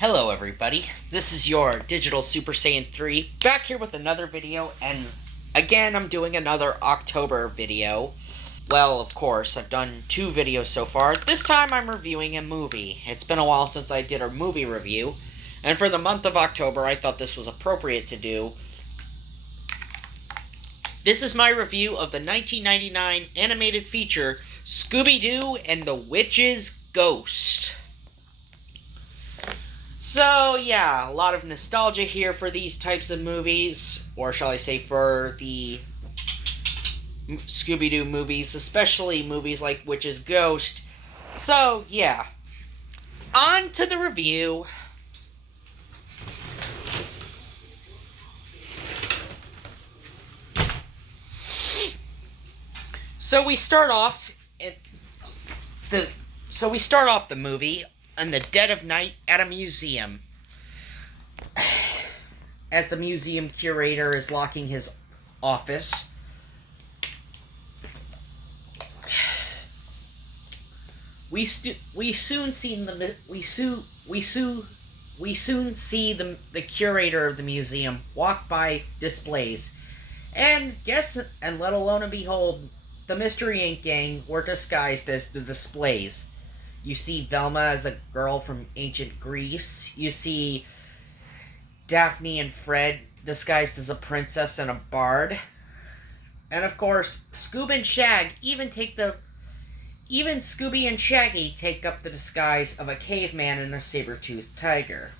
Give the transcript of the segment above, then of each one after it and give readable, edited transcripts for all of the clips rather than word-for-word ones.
Hello everybody, this is your Digital Super Saiyan 3, back here with another video, and again I'm doing another October video. Well, of course, I've done 2 videos so far. This time I'm reviewing a movie. It's been a while since I did a movie review, and for the month of October I thought this was appropriate to do. This is my review of the 1999 animated feature, Scooby-Doo and the Witch's Ghost. So, yeah, a lot of nostalgia here for these types of movies, or shall I say for the Scooby-Doo movies, especially movies like Witch's Ghost. So, yeah, on to the review. So we start off the movie in the dead of night at a museum, as the museum curator is locking his office. We soon see the curator of the museum walk by displays, and let alone and behold, the Mystery Inc. gang were disguised as the displays. You see Velma as a girl from ancient Greece. You see Daphne and Fred disguised as a princess and a bard. And of course, Scooby and Shaggy take up the disguise of a caveman and a saber-toothed tiger.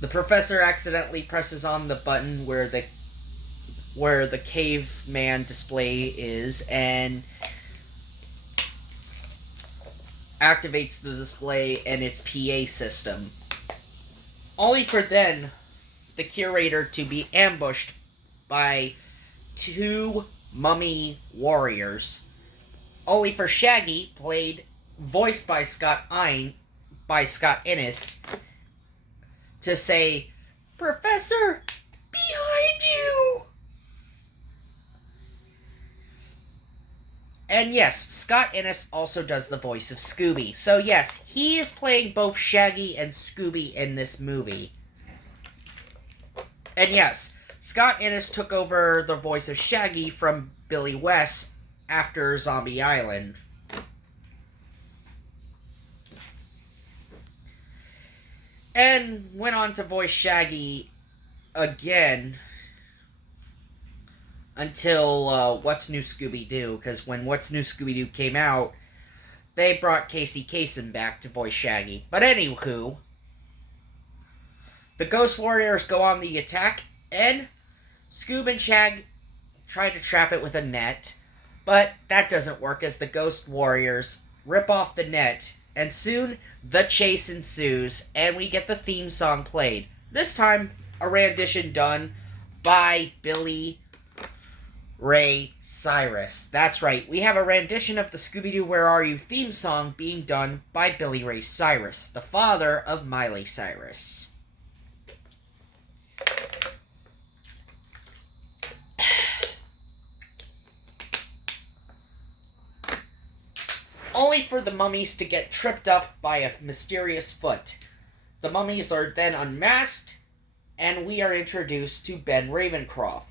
The professor accidentally presses on the button where the caveman display is, and activates the display and its PA system. Only for then, the curator to be ambushed by 2 mummy warriors. Only for Shaggy, voiced by Scott Innes, to say, "Professor, behind you!" And yes, Scott Innes also does the voice of Scooby. So yes, he is playing both Shaggy and Scooby in this movie. And yes, Scott Innes took over the voice of Shaggy from Billy West after Zombie Island. And went on to voice Shaggy again until What's New Scooby-Doo, because when What's New Scooby-Doo came out, they brought Casey Kasem back to voice Shaggy. But anywho, the Ghost Warriors go on the attack, and Scoob and Shag try to trap it with a net, but that doesn't work as the Ghost Warriors rip off the net, and soon the chase ensues, and we get the theme song played. This time, a rendition done by Billy Ray Cyrus. That's right, we have a rendition of the Scooby-Doo Where Are You theme song being done by Billy Ray Cyrus, the father of Miley Cyrus. Only for the mummies to get tripped up by a mysterious foot. The mummies are then unmasked, and we are introduced to Ben Ravencroft,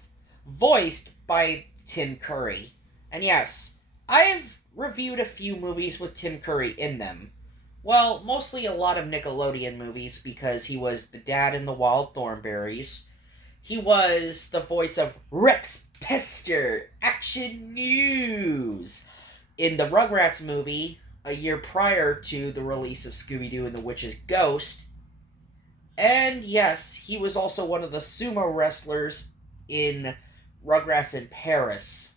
voiced by Tim Curry. And yes, I have reviewed a few movies with Tim Curry in them. Well, mostly a lot of Nickelodeon movies, because he was the dad in The Wild Thornberrys. He was the voice of Rex Pester, Action News, in the Rugrats movie a year prior to the release of Scooby-Doo and the Witch's Ghost. And yes, he was also one of the sumo wrestlers in Rugrats in Paris.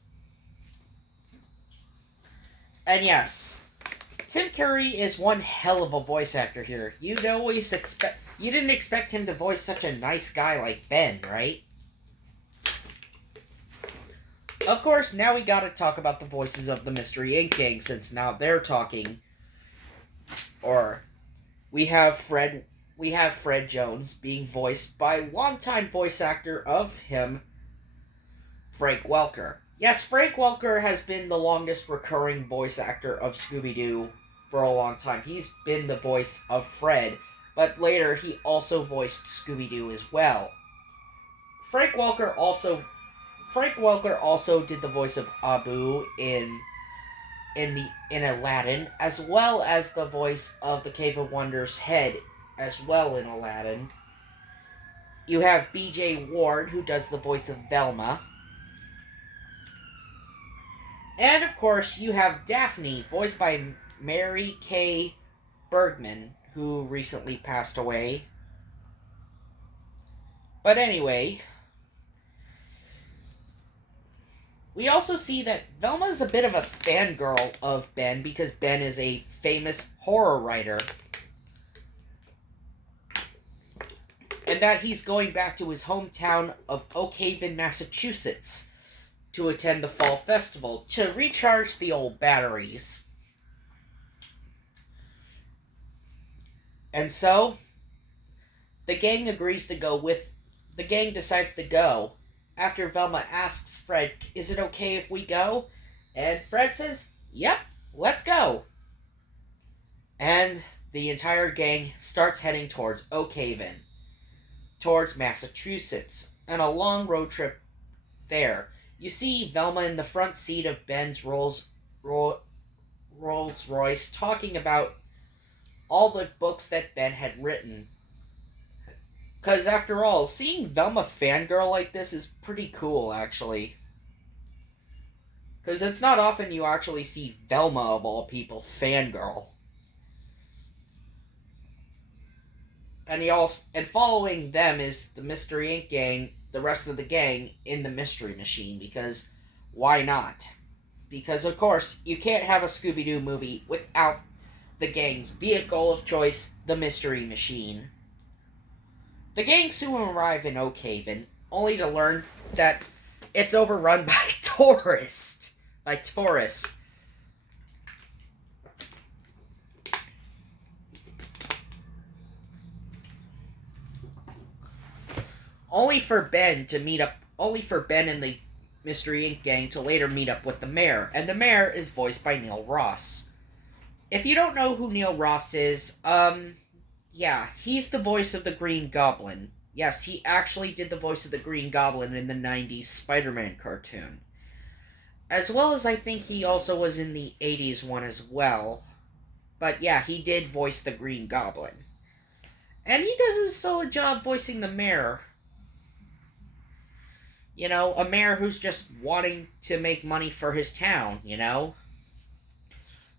And yes, Tim Curry is one hell of a voice actor here. You didn't expect him to voice such a nice guy like Ben, right? Of course, now we gotta talk about the voices of the Mystery Inc. gang, since now they're talking. Or, we have Fred Jones being voiced by longtime voice actor of him, Frank Welker. Yes, Frank Welker has been the longest recurring voice actor of Scooby-Doo for a long time. He's been the voice of Fred, but later he also voiced Scooby-Doo as well. Frank Welker also did the voice of Abu in Aladdin, as well as the voice of the Cave of Wonders head as well in Aladdin. You have B.J. Ward, who does the voice of Velma. And, of course, you have Daphne, voiced by Mary Kay Bergman, who recently passed away. But anyway, we also see that Velma is a bit of a fangirl of Ben because Ben is a famous horror writer. And that he's going back to his hometown of Oak Haven, Massachusetts to attend the Fall Festival to recharge the old batteries. And so, the gang decides to go after Velma asks Fred, is it okay if we go? And Fred says, yep, let's go. And the entire gang starts heading towards Oak Haven, towards Massachusetts, and a long road trip there. You see Velma in the front seat of Ben's Rolls Royce talking about all the books that Ben had written. Because after all, seeing Velma fangirl like this is pretty cool, actually. Because it's not often you actually see Velma, of all people, fangirl. And following them is the Mystery Inc. gang, the rest of the gang in the Mystery Machine, because why not? Because, of course, you can't have a Scooby-Doo movie without the gang's vehicle of choice, the Mystery Machine. The gang soon arrive in Oak Haven, only to learn that it's overrun by tourists. Only for Ben and the Mystery Inc. gang to later meet up with the mayor, and the mayor is voiced by Neil Ross. If you don't know who Neil Ross is, yeah, he's the voice of the Green Goblin. Yes, he actually did the voice of the Green Goblin in the 90s Spider-Man cartoon. As well as I think he also was in the 80s one as well. But yeah, he did voice the Green Goblin. And he does a solid job voicing the mayor. You know, a mayor who's just wanting to make money for his town, you know?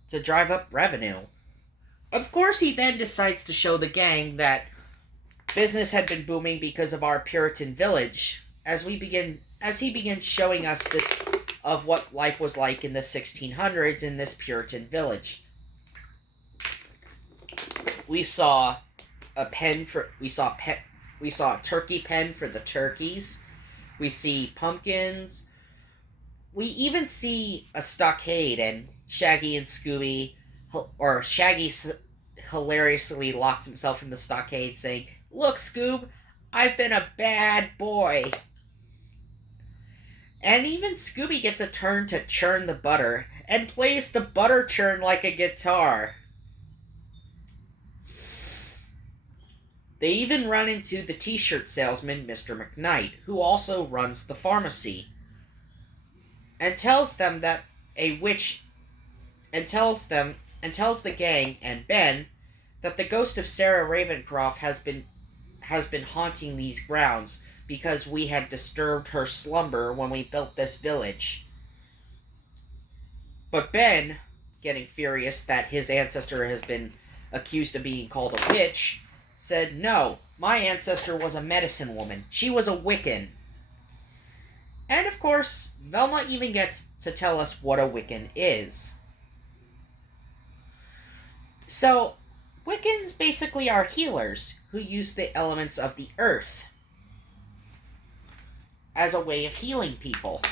To drive up revenue. Of course, he then decides to show the gang that business had been booming because of our Puritan village, as he begins showing us this of what life was like in the 1600s in this Puritan village. We saw a turkey pen for the turkeys. We see pumpkins. We even see a stockade, and Shaggy hilariously locks himself in the stockade saying, "Look, Scoob, I've been a bad boy." And even Scooby gets a turn to churn the butter, and plays the butter churn like a guitar. They even run into the t-shirt salesman, Mr. McKnight, who also runs the pharmacy, and tells them that tells the gang and Ben that the ghost of Sarah Ravencroft has been haunting these grounds because we had disturbed her slumber when we built this village. But Ben, getting furious that his ancestor has been accused of being called a witch, said, "No, my ancestor was a medicine woman. She was a Wiccan." And of course, Velma even gets to tell us what a Wiccan is. So, Wiccans basically are healers who use the elements of the earth as a way of healing people.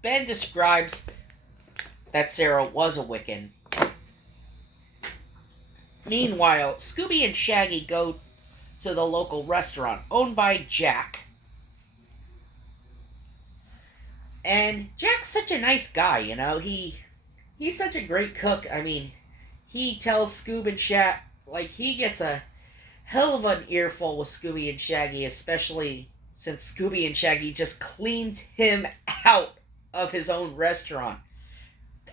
Ben describes that Sarah was a Wiccan. Meanwhile, Scooby and Shaggy go to the local restaurant owned by Jack. And Jack's such a nice guy, you know. He's such a great cook. I mean, he tells Scoob and Shag, like, he gets a hell of an earful with Scooby and Shaggy, especially since Scooby and Shaggy just cleans him out of his own restaurant.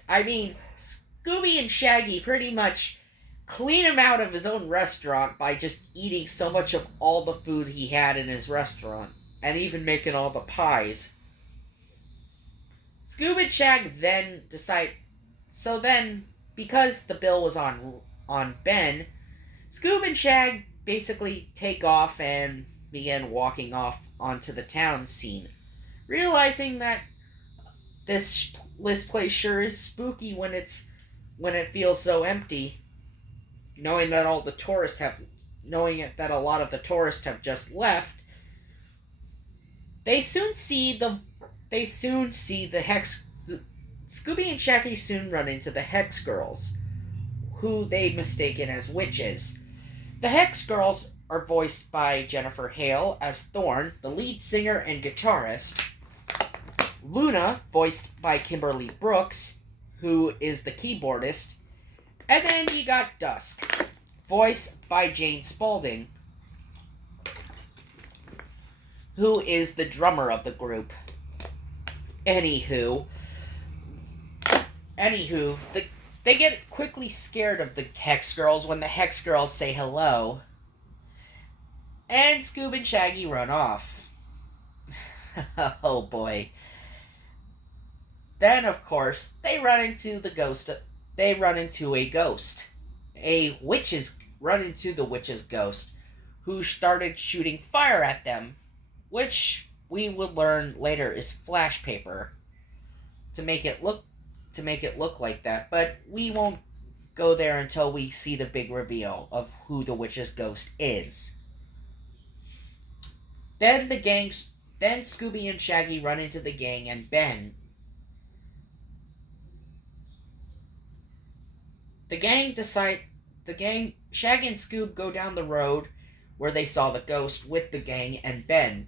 I mean, Scooby and Shaggy pretty much clean him out of his own restaurant by just eating so much of all the food he had in his restaurant, and even making all the pies. Scoob and Shag then decide. So then, because the bill was on Ben, Scoob and Shag basically take off and begin walking off onto the town scene, realizing that this place sure is spooky when it feels so empty, knowing that all the tourists have knowing that a lot of the tourists have just left. They soon see the hex. Scooby and Shaggy soon run into the Hex Girls, who they mistaken as witches. The Hex Girls are voiced by Jennifer Hale as Thorn, the lead singer and guitarist. Luna, voiced by Kimberly Brooks, who is the keyboardist. And then you got Dusk, voiced by Jane Spalding, who is the drummer of the group. Anywho, they get quickly scared of the Hex Girls when the Hex Girls say hello, and Scoob and Shaggy run off. Oh boy. Then, of course, they run into a ghost. Run into the witch's ghost, who started shooting fire at them, which we would learn later is flash paper to make it look like that, but we won't go there until we see the big reveal of who the witch's ghost is. Then Scooby and Shaggy run into the gang and Ben. Shaggy and Scoob go down the road where they saw the ghost with the gang and Ben.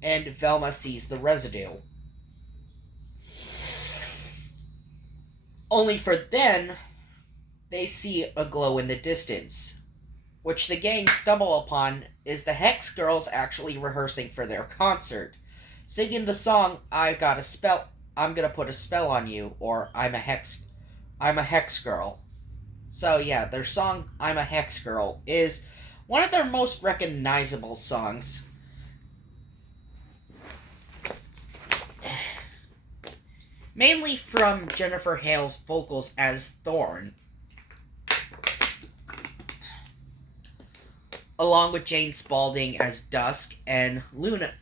And Velma sees the residue. Only for then, they see a glow in the distance, which the gang stumble upon is the Hex Girls actually rehearsing for their concert, singing the song I'm gonna put a spell on you, or I'm a hex girl. So yeah, their song I'm a Hex Girl is one of their most recognizable songs. Mainly from Jennifer Hale's vocals as Thorn, along with Jane Spalding as Dusk, and Luna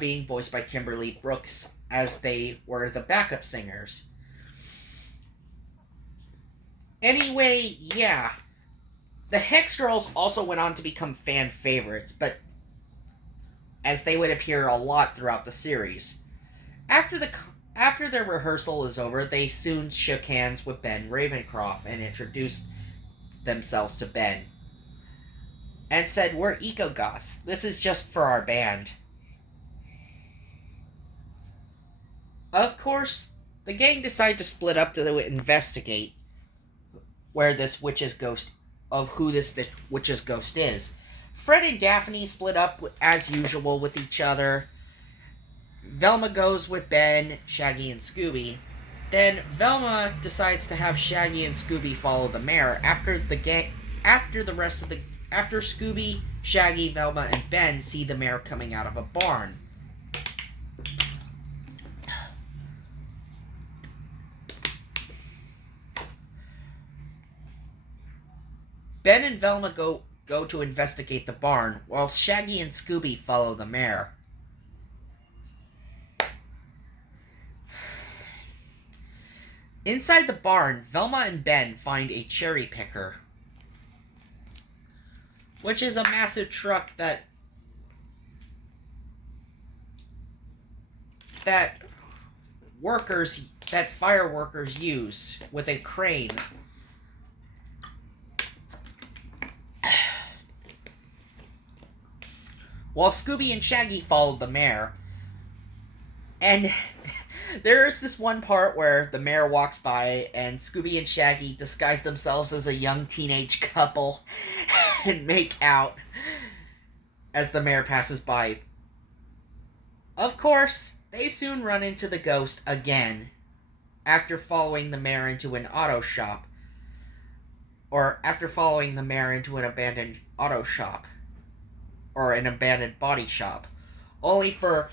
being voiced by Kimberly Brooks as they were the backup singers. Anyway, yeah. The Hex Girls also went on to become fan favorites, but as they would appear a lot throughout the series. After their rehearsal is over, they soon shook hands with Ben Ravencroft and introduced themselves to Ben. And said, "We're Eco-Goths. This is just for our band." Of course, the gang decide to split up to investigate who this witch's ghost is. Fred and Daphne split up as usual with each other. Velma goes with Ben, Shaggy, and Scooby. Then Velma decides to have Shaggy and Scooby follow the mayor after Scooby, Shaggy, Velma, and Ben see the mayor coming out of a barn. Ben and Velma go to investigate the barn, while Shaggy and Scooby follow the mayor. Inside the barn, Velma and Ben find a cherry picker, which is a massive truck that fire workers use with a crane. While Scooby and Shaggy followed the mayor, And there's this one part where the mayor walks by and Scooby and Shaggy disguise themselves as a young teenage couple and make out as the mayor passes by. Of course, they soon run into the ghost again after following the mayor into an auto shop. Or after following the mayor into an abandoned auto shop. Or an abandoned body shop. Only for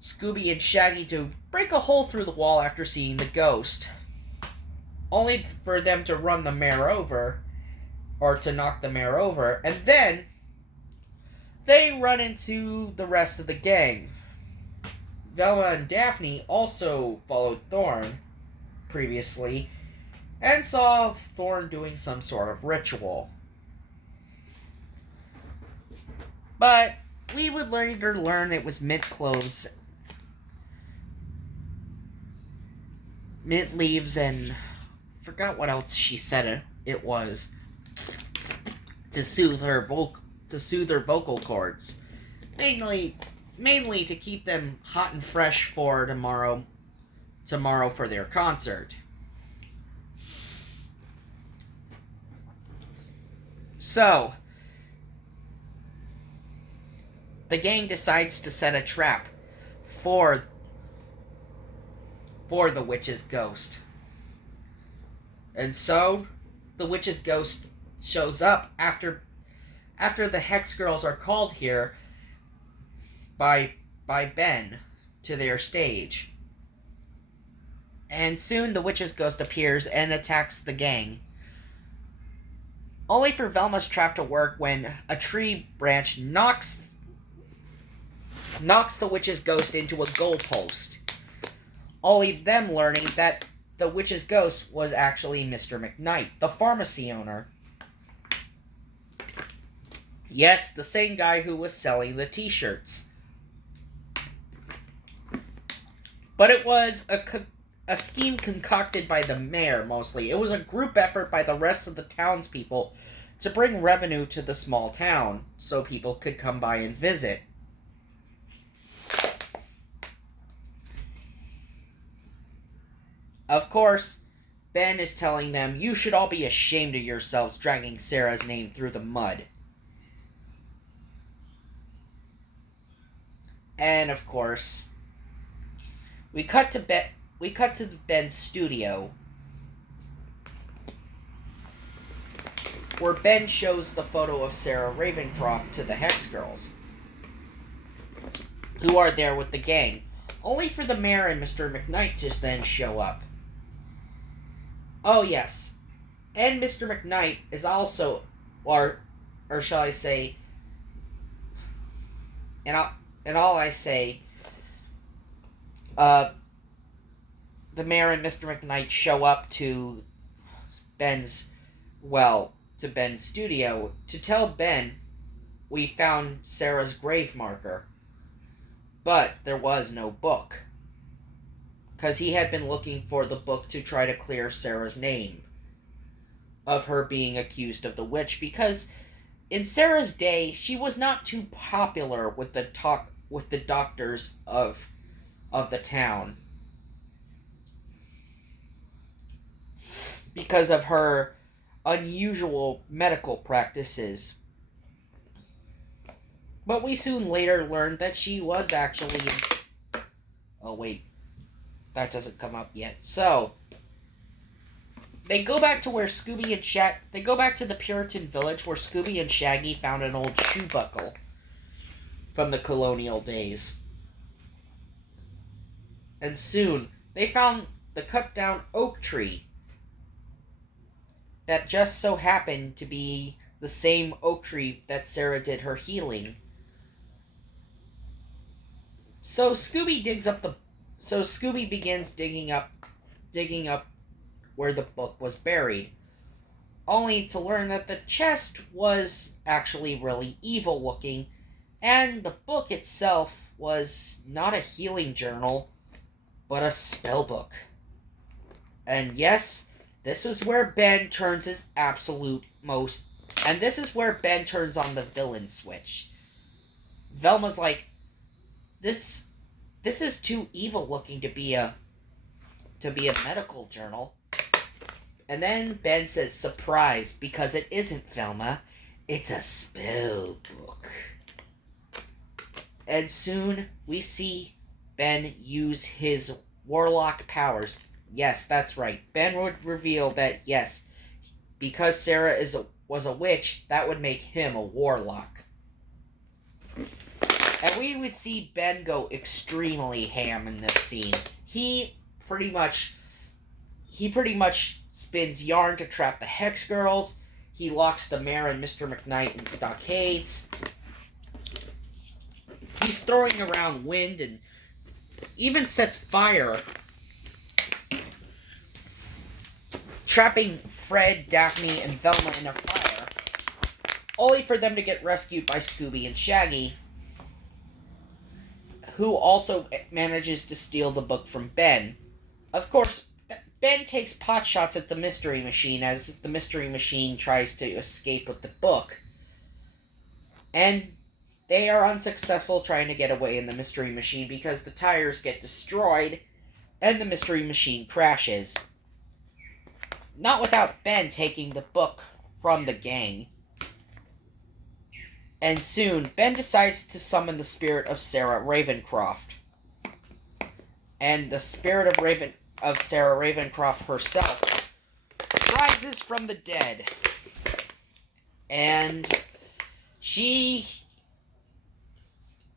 Scooby and Shaggy to break a hole through the wall after seeing the ghost. Only for them to run the mayor over. Or to knock the mayor over. And then they run into the rest of the gang. Velma and Daphne also followed Thorn previously and saw Thorn doing some sort of ritual. But we would later learn it was mint cloves, mint leaves, and forgot what else she said it was to soothe her vocal cords, mainly to keep them hot and fresh for tomorrow for their concert. So, the gang decides to set a trap for the witch's ghost. And so, the witch's ghost shows up after the Hex Girls are called here by Ben to their stage. And soon the witch's ghost appears and attacks the gang. Only for Velma's trap to work when a tree branch knocks the witch's ghost into a goalpost. Only them learning that the witch's ghost was actually Mr. McKnight, the pharmacy owner. Yes, the same guy who was selling the t-shirts. But it was a scheme concocted by the mayor, mostly. It was a group effort by the rest of the townspeople to bring revenue to the small town so people could come by and visit. Of course, Ben is telling them, you should all be ashamed of yourselves dragging Sarah's name through the mud. And of course, we cut to Ben's studio, where Ben shows the photo of Sarah Ravencroft to the Hex Girls, who are there with the gang, only for the mayor and Mr. McKnight to then show up. Oh yes, and Mr. McKnight is also, or shall I say, the mayor and Mr. McKnight show up to Ben's studio to tell Ben we found Sarah's grave marker. But there was no book. Because he had been looking for the book to try to clear Sarah's name of her being accused of the witch, because in Sarah's day, she was not too popular with the doctors of the town, because of her unusual medical practices. But we soon later learned that she was actually... Oh, wait. That doesn't come up yet. So, they go back to where Scooby and they go back to the Puritan village where Scooby and Shaggy found an old shoe buckle from the colonial days. And soon, they found the cut-down oak tree that just so happened to be the same oak tree that Sarah did her healing. So Scooby begins digging up where the book was buried, only to learn that the chest was actually really evil looking, and the book itself was not a healing journal, but a spell book. And yes, this is where Ben turns his absolute most, and this is where Ben turns on the villain switch. Velma's like, this this is too evil looking to be a medical journal. And then Ben says, surprise, because it isn't, Velma. It's a spell book. And soon we see Ben use his warlock powers. Yes, that's right. Ben would reveal that, yes, because Sarah was a witch, that would make him a warlock. And we would see Ben go extremely ham in this scene. He pretty much spins yarn to trap the Hex Girls. He locks the mayor and Mr. McKnight in stockades. He's throwing around wind and even sets fire, trapping Fred, Daphne, and Velma in a fire, only for them to get rescued by Scooby and Shaggy, who also manages to steal the book from Ben. Of course, Ben takes potshots at the Mystery Machine as the Mystery Machine tries to escape with the book. And they are unsuccessful trying to get away in the Mystery Machine because the tires get destroyed and the Mystery Machine crashes. Not without Ben taking the book from the gang. And soon, Ben decides to summon the spirit of Sarah Ravencroft. And the spirit of Sarah Ravencroft herself rises from the dead. And she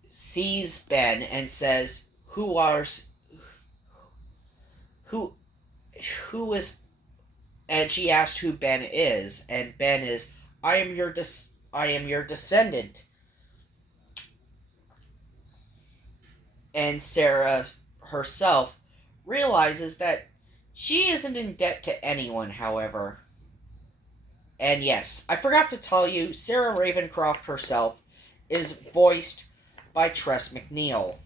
sees Ben and says, who is, and she asked who Ben is, and Ben is, I am your descendant. And Sarah herself realizes that she isn't in debt to anyone, however. And yes, I forgot to tell you, Sarah Ravencroft herself is voiced by Tress MacNeille.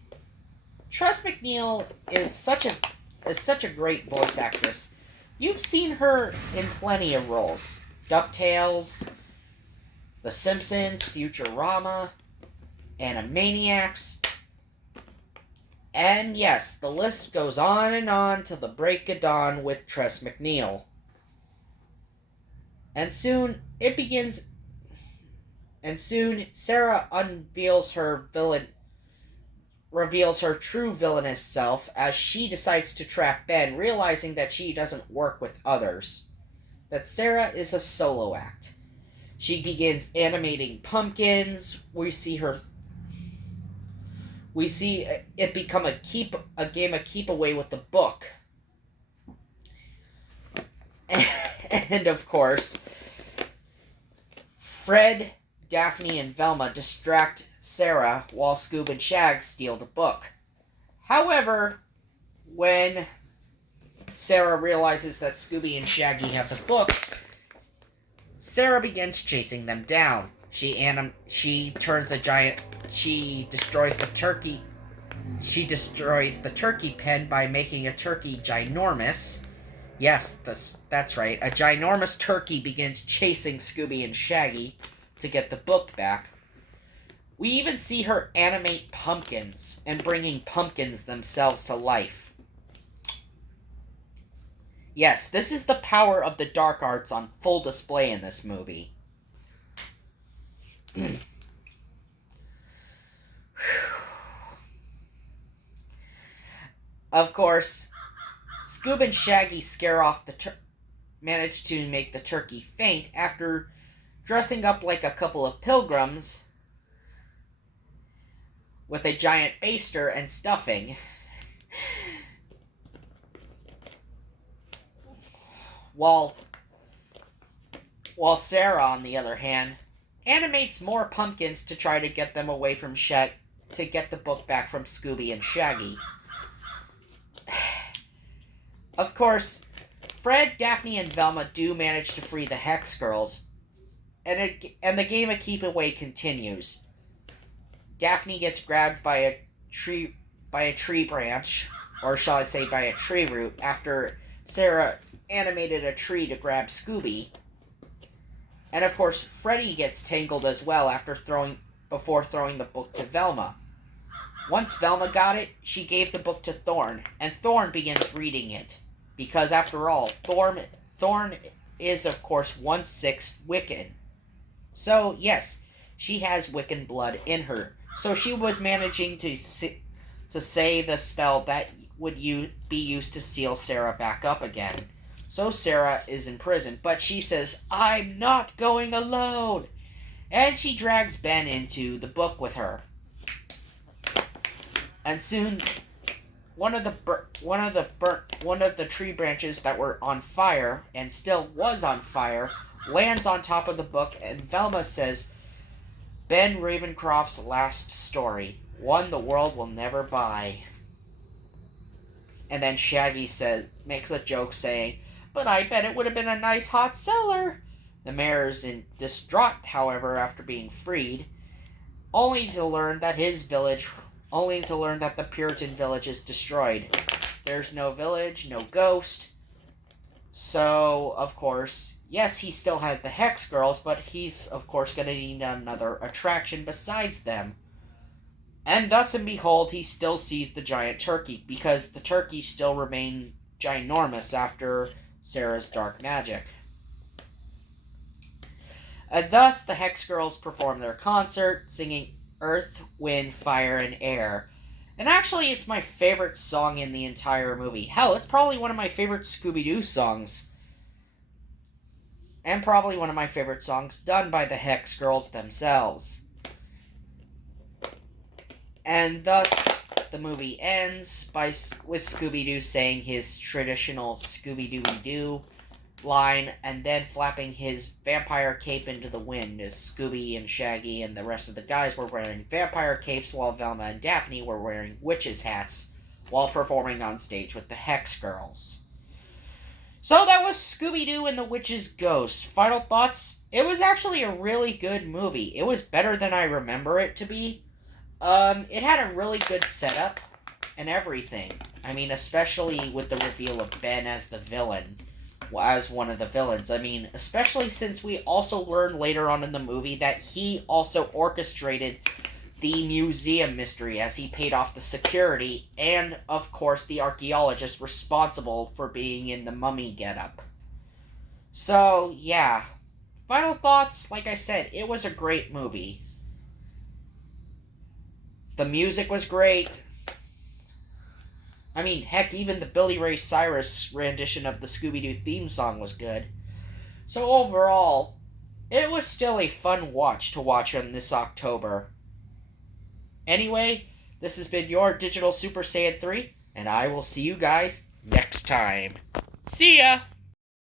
Tress MacNeille is such a great voice actress. You've seen her in plenty of roles. DuckTales, The Simpsons, Futurama, Animaniacs. And yes, the list goes on and on till the break of dawn with Tress MacNeille. And soon Sarah reveals her true villainous self as she decides to trap Ben, realizing that she doesn't work with others. That Sarah is a solo act. She begins animating pumpkins. We see it become a game of keep away with the book. And of course, Fred, Daphne, and Velma distract Sarah while Scoob and Shag steal the book. However, when Sarah realizes that Scooby and Shaggy have the book, Sarah begins chasing them down. She destroys the turkey. She destroys the turkey pen by making a turkey ginormous. Yes, that's right. A ginormous turkey begins chasing Scooby and Shaggy to get the book back. We even see her animate pumpkins and bringing pumpkins themselves to life. Yes, this is the power of the dark arts on full display in this movie. Of course, Scoob and Shaggy manage to make the turkey faint after dressing up like a couple of pilgrims with a giant baster and stuffing. While Sarah, on the other hand, animates more pumpkins to try to get them away from to get the book back from Scooby and Shaggy. Of course, Fred, Daphne, and Velma do manage to free the Hex Girls, and the game of keep away continues. Daphne gets grabbed by a tree branch, or shall I say by a tree root, after Sarah animated a tree to grab Scooby. And of course, Freddy gets tangled as well before throwing the book to Velma. Once Velma got it, she gave the book to Thorn, and Thorn begins reading it. Because after all, Thorn is, of course, 1/6 Wiccan. So, yes, she has Wiccan blood in her. So she was managing to say the spell that would be used to seal Sarah back up again. So Sarah is in prison, but she says, "I'm not going alone!" And she drags Ben into the book with her. And soon, one of the tree branches that were on fire and still was on fire lands on top of the book, and Velma says, "Ben Ravencroft's last story, one the world will never buy." And then Shaggy makes a joke saying, "But I bet it would have been a nice hot cellar." The mayor's in distraught, however, after being freed, only to learn that the Puritan village is destroyed. There's no village, no ghost. So, of course, yes, he still has the Hex Girls, but he's, of course, going to need another attraction besides them. And thus and behold, he still sees the giant turkey, because the turkeys still remain ginormous after Sarah's dark magic. And thus, the Hex Girls perform their concert, singing Earth, Wind, Fire, and Air. And actually, it's my favorite song in the entire movie. Hell, it's probably one of my favorite Scooby-Doo songs. And probably one of my favorite songs done by the Hex Girls themselves. And thus, the movie ends with Scooby-Doo saying his traditional Scooby-Dooby-Doo line, and then flapping his vampire cape into the wind, as Scooby and Shaggy and the rest of the guys were wearing vampire capes, while Velma and Daphne were wearing witches' hats while performing on stage with the Hex Girls. So that was Scooby-Doo and the Witch's Ghost. Final thoughts? It was actually a really good movie. It was better than I remember it to be. It had a really good setup and everything. I mean, especially with the reveal of Ben as the villain. As one of the villains. I mean, especially since we also learn later on in the movie that he also orchestrated the museum mystery as he paid off the security and, of course, the archaeologist responsible for being in the mummy getup. So, yeah. Final thoughts, like I said, it was a great movie. The music was great. I mean, heck, even the Billy Ray Cyrus rendition of the Scooby-Doo theme song was good. So overall, it was still a fun watch on this October. Anyway, this has been your Digital Super Saiyan 3, and I will see you guys next time. See ya!